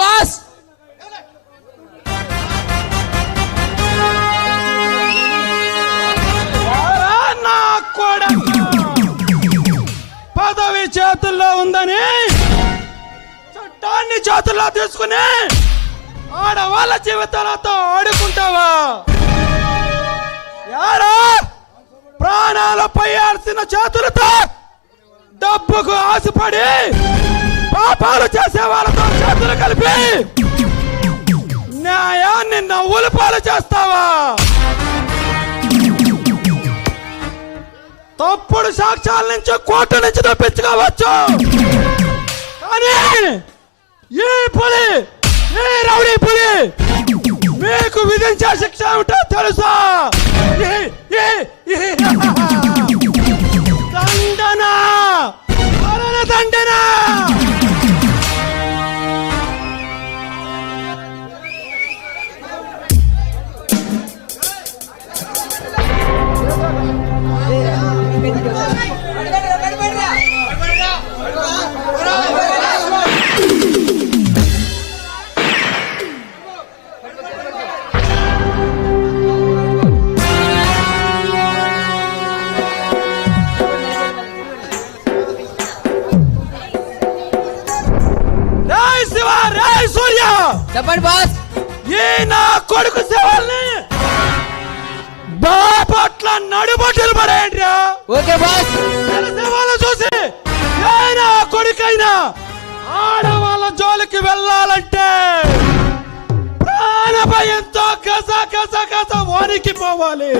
Boss. పదవి చేతుల్లో ఉందని చట్టాన్ని చేతుల్లో తీసుకుని ఆడవాళ్ళ జీవితాలతో ఆడుకుంటావా? యారా ప్రాణాలు పోయాల్సిన చేతులతో డబ్బుకు ఆశపడి పాపాలు చేసే వాళ్ళతో చేతులు కలిపి న్యాయాన్ని నవ్వులు పాలు చేస్తావా? తప్పుడు సాక్ష్యాల నుంచి కోర్టు నుంచి తప్పించుకోవచ్చు, కానీ ఈ పులి, ఈ రౌడీ పులి మీకు విధించే శిక్ష ఏమిటో తెలుసా? దండన, మరణ దండన. చెప్పండి బాస్. ఈ నా కొడుకు సేవల్ని బాపట్ల నడుబొట్టులు పడేయండిరా. Okay boss. సేవలు చూసి ఏ నా కొడుకైనా ఆడవాళ్ళ జోలికి వెళ్ళాలంటే ప్రాణ భయంతో కస కస కస వణికిపోవాలి.